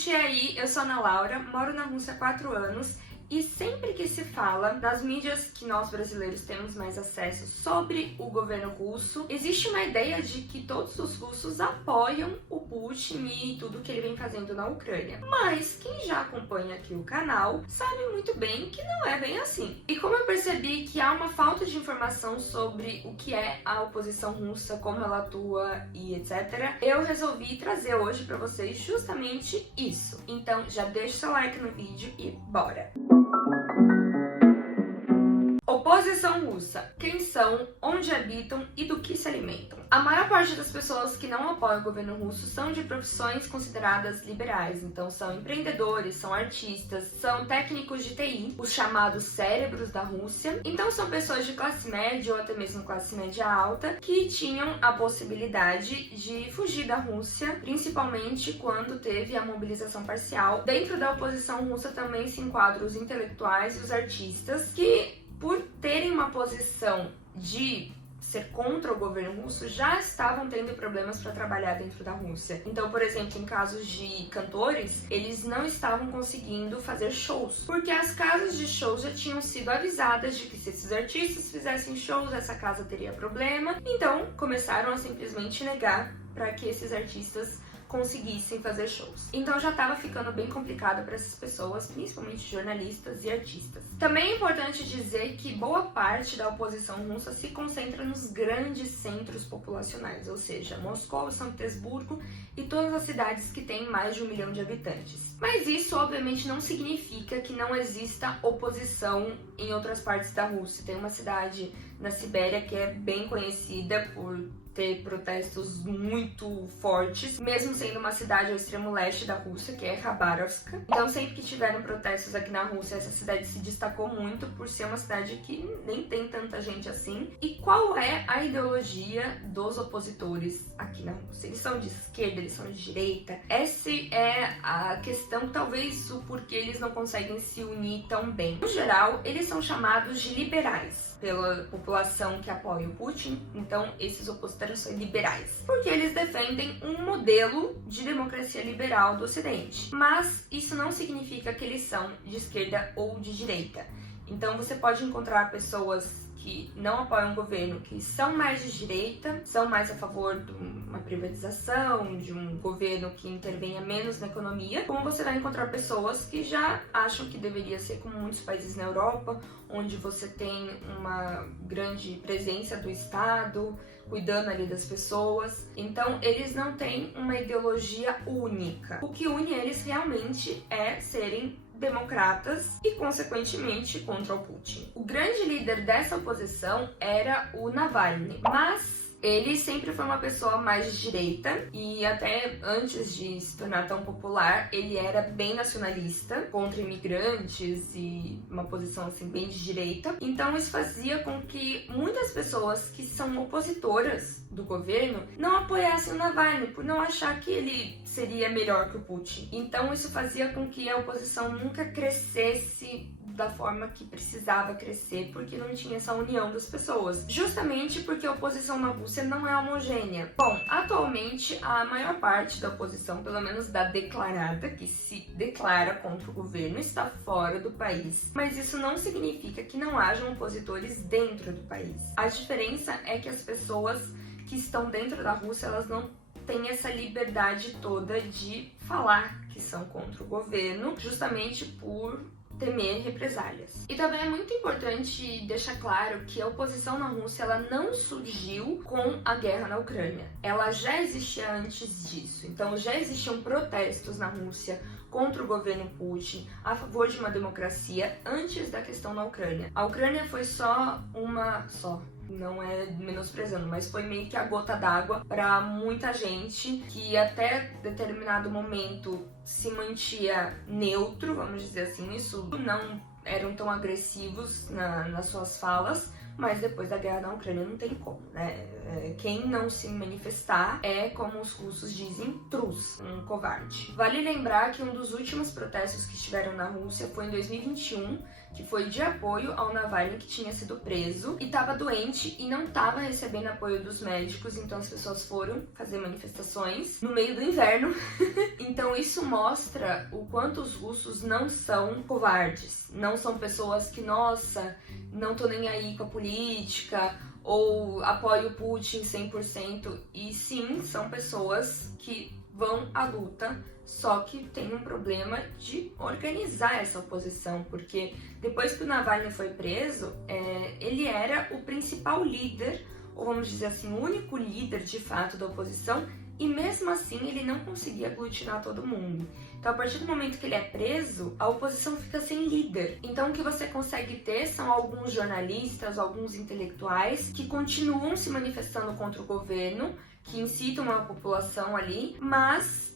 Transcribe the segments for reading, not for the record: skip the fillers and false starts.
gente, e aí? Eu sou a Ana Laura, moro na Rússia há 4 anos e sempre que se fala das mídias que nós brasileiros temos mais acesso sobre o governo russo, existe uma ideia de que todos os russos apoiam o Putin e tudo que ele vem fazendo na Ucrânia. Mas quem já acompanha aqui o canal sabe muito bem que não é bem assim. E como eu percebi que há uma falta de informação sobre o que é a oposição russa, como ela atua e etc., eu resolvi trazer hoje para vocês justamente isso. Então já deixa seu like no vídeo e bora! Oposição russa. Quem são, onde habitam e do que se alimentam? A maior parte das pessoas que não apoiam o governo russo são de profissões consideradas liberais, então são empreendedores, são artistas, são técnicos de TI, os chamados cérebros da Rússia. Então são pessoas de classe média ou até mesmo classe média alta que tinham a possibilidade de fugir da Rússia, principalmente quando teve a mobilização parcial. Dentro da oposição russa também se enquadram os intelectuais e os artistas que, por terem uma posição de ser contra o governo russo, já estavam tendo problemas para trabalhar dentro da Rússia. Então, por exemplo, em casos de cantores, eles não estavam conseguindo fazer shows, porque as casas de shows já tinham sido avisadas de que se esses artistas fizessem shows, essa casa teria problema. Então, começaram a simplesmente negar para que esses artistas conseguissem fazer shows. Então já estava ficando bem complicado para essas pessoas, principalmente jornalistas e artistas. Também é importante dizer que boa parte da oposição russa se concentra nos grandes centros populacionais, ou seja, Moscou, São Petersburgo e todas as cidades que têm mais de 1 milhão de habitantes. Mas isso obviamente não significa que não exista oposição em outras partes da Rússia. Tem uma cidade na Sibéria que é bem conhecida por ter protestos muito fortes, mesmo sendo uma cidade ao extremo leste da Rússia, que é Khabarovsk. Então, sempre que tiveram protestos aqui na Rússia, essa cidade se destacou muito por ser uma cidade que nem tem tanta gente assim. E qual é a ideologia dos opositores aqui na Rússia? Eles são de esquerda, eles são de direita? Essa é a questão, talvez o porquê eles não conseguem se unir tão bem. No geral, eles são chamados de liberais pela população que apoia o Putin. Então, esses opositores são liberais, porque eles defendem um modelo de democracia liberal do Ocidente. Mas isso não significa que eles são de esquerda ou de direita. Então você pode encontrar pessoas que não apoiam o governo, que são mais de direita, são mais a favor de uma privatização, de um governo que intervenha menos na economia, como você vai encontrar pessoas que já acham que deveria ser como muitos países na Europa, onde você tem uma grande presença do Estado, cuidando ali das pessoas. Então, eles não têm uma ideologia única. O que une eles realmente é serem democratas e, consequentemente, contra o Putin. O grande líder dessa oposição era o Navalny, mas ele sempre foi uma pessoa mais de direita e até antes de se tornar tão popular, ele era bem nacionalista, contra imigrantes e uma posição assim bem de direita. Então isso fazia com que muitas pessoas que são opositoras do governo não apoiassem o Navalny, por não achar que ele seria melhor que o Putin. Então isso fazia com que a oposição nunca crescesse da forma que precisava crescer, porque não tinha essa união das pessoas. Justamente porque a oposição na Rússia não é homogênea. Bom, atualmente a maior parte da oposição, pelo menos da declarada, que se declara contra o governo, está fora do país. Mas isso não significa que não hajam opositores dentro do país. A diferença é que as pessoas que estão dentro da Rússia, elas não têm essa liberdade toda de falar que são contra o governo, justamente por temer represálias. E também é muito importante deixar claro que a oposição na Rússia ela não surgiu com a guerra na Ucrânia. Ela já existia antes disso. Então já existiam protestos na Rússia contra o governo Putin, a favor de uma democracia, antes da questão na Ucrânia. A Ucrânia foi não é menosprezando, mas foi meio que a gota d'água para muita gente que até determinado momento se mantinha neutro, vamos dizer assim, isso não eram tão agressivos nas suas falas, mas depois da guerra na Ucrânia não tem como, né? Quem não se manifestar é, como os russos dizem, trus, um covarde. Vale lembrar que um dos últimos protestos que estiveram na Rússia foi em 2021, que foi de apoio ao Navalny, que tinha sido preso e estava doente e não estava recebendo apoio dos médicos, então as pessoas foram fazer manifestações no meio do inverno. Então isso mostra o quanto os russos não são covardes, não são pessoas que, nossa, não tô nem aí com a política, ou apoio o Putin 100%, e sim, são pessoas que vão à luta, só que tem um problema de organizar essa oposição, porque depois que o Navalny foi preso, ele era o principal líder, ou vamos dizer assim, o único líder de fato da oposição, e mesmo assim ele não conseguia aglutinar todo mundo. Então, a partir do momento que ele é preso, a oposição fica sem líder. Então, o que você consegue ter são alguns jornalistas, alguns intelectuais que continuam se manifestando contra o governo, que incitam a população ali, mas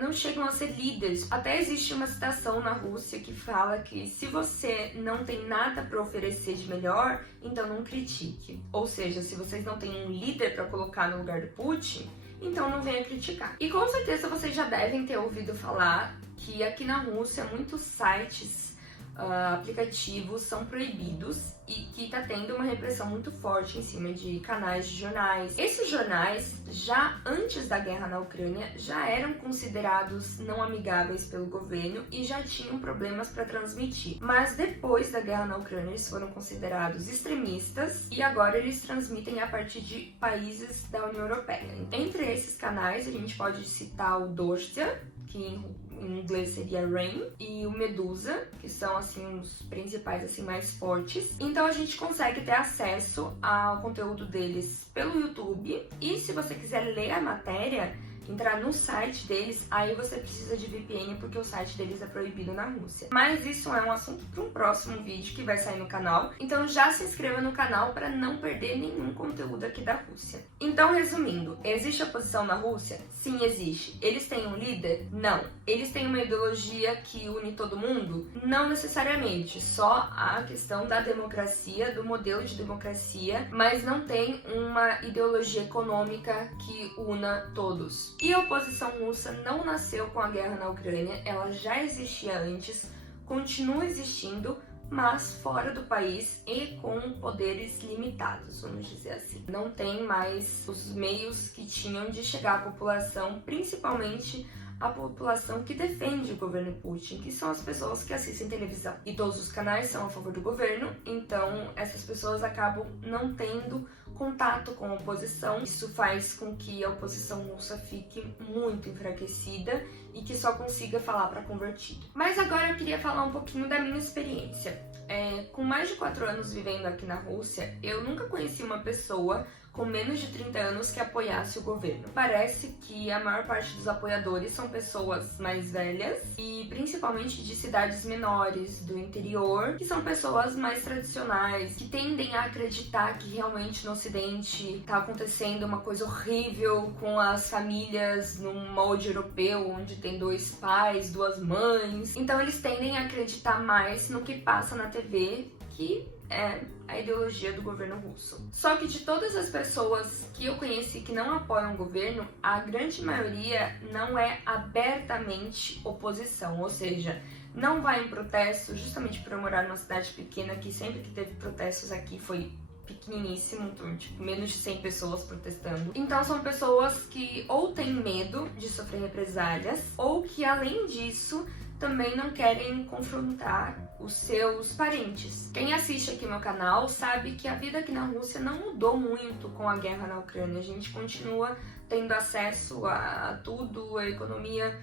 não chegam a ser líderes. Até existe uma citação na Rússia que fala que se você não tem nada para oferecer de melhor, então não critique. Ou seja, se vocês não têm um líder para colocar no lugar do Putin, então não venha criticar. E com certeza vocês já devem ter ouvido falar que aqui na Rússia muitos sites, aplicativos são proibidos e que tá tendo uma repressão muito forte em cima de canais de jornais. Esses jornais, já antes da guerra na Ucrânia, já eram considerados não amigáveis pelo governo e já tinham problemas para transmitir. Mas depois da guerra na Ucrânia, eles foram considerados extremistas e agora eles transmitem a partir de países da União Europeia. Entre esses canais, a gente pode citar o Dostoia, que em inglês seria Rain, e o Medusa, que são assim os principais assim mais fortes. Então a gente consegue ter acesso ao conteúdo deles pelo YouTube, e se você quiser ler a matéria, entrar no site deles, aí você precisa de VPN porque o site deles é proibido na Rússia. Mas isso é um assunto para um próximo vídeo que vai sair no canal, então já se inscreva no canal para não perder nenhum conteúdo aqui da Rússia. Então, resumindo, existe oposição na Rússia? Sim, existe. Eles têm um líder? Não. Eles têm uma ideologia que une todo mundo? Não necessariamente, só a questão da democracia, do modelo de democracia, mas não tem uma ideologia econômica que una todos. E a oposição russa não nasceu com a guerra na Ucrânia, ela já existia antes, continua existindo, mas fora do país e com poderes limitados, vamos dizer assim. Não tem mais os meios que tinham de chegar à população, principalmente a população que defende o governo Putin, que são as pessoas que assistem televisão. E todos os canais são a favor do governo, então essas pessoas acabam não tendo contato com a oposição. Isso faz com que a oposição russa fique muito enfraquecida e que só consiga falar para convertido. Mas agora eu queria falar um pouquinho da minha experiência. Com mais de 4 anos vivendo aqui na Rússia, eu nunca conheci uma pessoa com menos de 30 anos que apoiasse o governo. Parece que a maior parte dos apoiadores são pessoas mais velhas e principalmente de cidades menores, do interior, que são pessoas mais tradicionais, que tendem a acreditar que realmente no Ocidente está acontecendo uma coisa horrível com as famílias num molde europeu, onde tem 2 pais, 2 mães. Então eles tendem a acreditar mais no que passa na TV, que é a ideologia do governo russo. Só que de todas as pessoas que eu conheci que não apoiam o governo, a grande maioria não é abertamente oposição, ou seja, não vai em protesto, justamente por eu morar numa cidade pequena, que sempre que teve protestos aqui foi pequeniníssimo, tipo, menos de 100 pessoas protestando. Então são pessoas que ou têm medo de sofrer represálias, ou que além disso também não querem confrontar os seus parentes. Quem assiste aqui meu canal sabe que a vida aqui na Rússia não mudou muito com a guerra na Ucrânia. A gente continua tendo acesso a tudo, a economia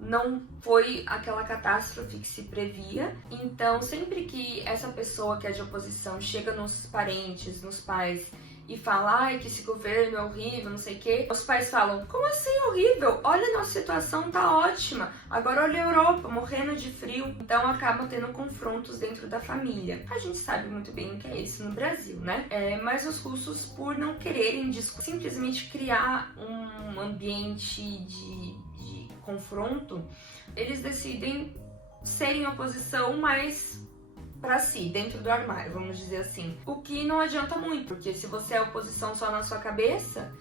não foi aquela catástrofe que se previa. Então, sempre que essa pessoa que é de oposição chega nos parentes, nos pais, e fala, ai, que esse governo é horrível, não sei o quê, os pais falam, como assim horrível? Olha, a nossa situação tá ótima. Agora olha a Europa, morrendo de frio. Então acabam tendo confrontos dentro da família. A gente sabe muito bem o que é isso no Brasil, né? Mas os russos, por não quererem simplesmente criar um ambiente de confronto, eles decidem serem oposição, mas pra si, dentro do armário, vamos dizer assim. O que não adianta muito, porque se você é oposição só na sua cabeça,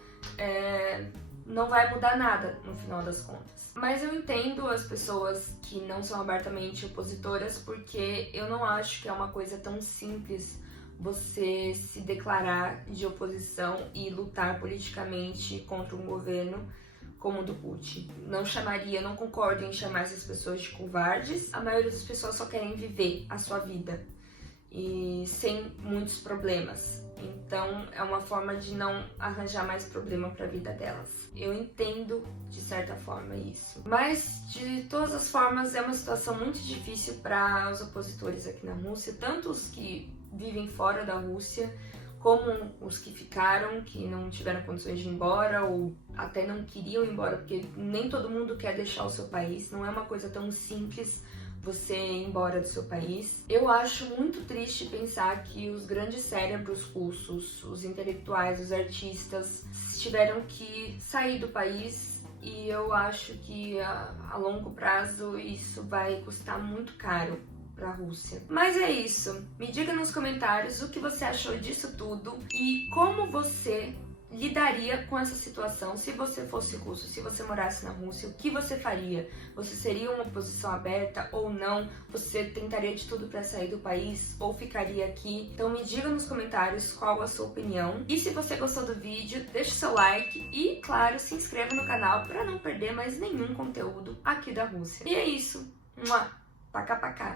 não vai mudar nada no final das contas. Mas eu entendo as pessoas que não são abertamente opositoras, porque eu não acho que é uma coisa tão simples você se declarar de oposição e lutar politicamente contra um governo como o do Putin. Não concordo em chamar essas pessoas de covardes. A maioria das pessoas só querem viver a sua vida e sem muitos problemas. Então é uma forma de não arranjar mais problema para a vida delas. Eu entendo de certa forma isso. Mas de todas as formas é uma situação muito difícil para os opositores aqui na Rússia, tanto os que vivem fora da Rússia, como os que ficaram, que não tiveram condições de ir embora ou até não queriam ir embora, porque nem todo mundo quer deixar o seu país, não é uma coisa tão simples você ir embora do seu país. Eu acho muito triste pensar que os grandes cérebros russos, os intelectuais, os artistas, tiveram que sair do país, e eu acho que a longo prazo isso vai custar muito caro para a Rússia. Mas é isso. Me diga nos comentários o que você achou disso tudo e como você lidaria com essa situação se você fosse russo, se você morasse na Rússia, o que você faria? Você seria uma oposição aberta ou não? Você tentaria de tudo para sair do país ou ficaria aqui? Então me diga nos comentários qual a sua opinião. E se você gostou do vídeo, deixe seu like e, claro, se inscreva no canal para não perder mais nenhum conteúdo aqui da Rússia. E é isso. Pacá, pacá.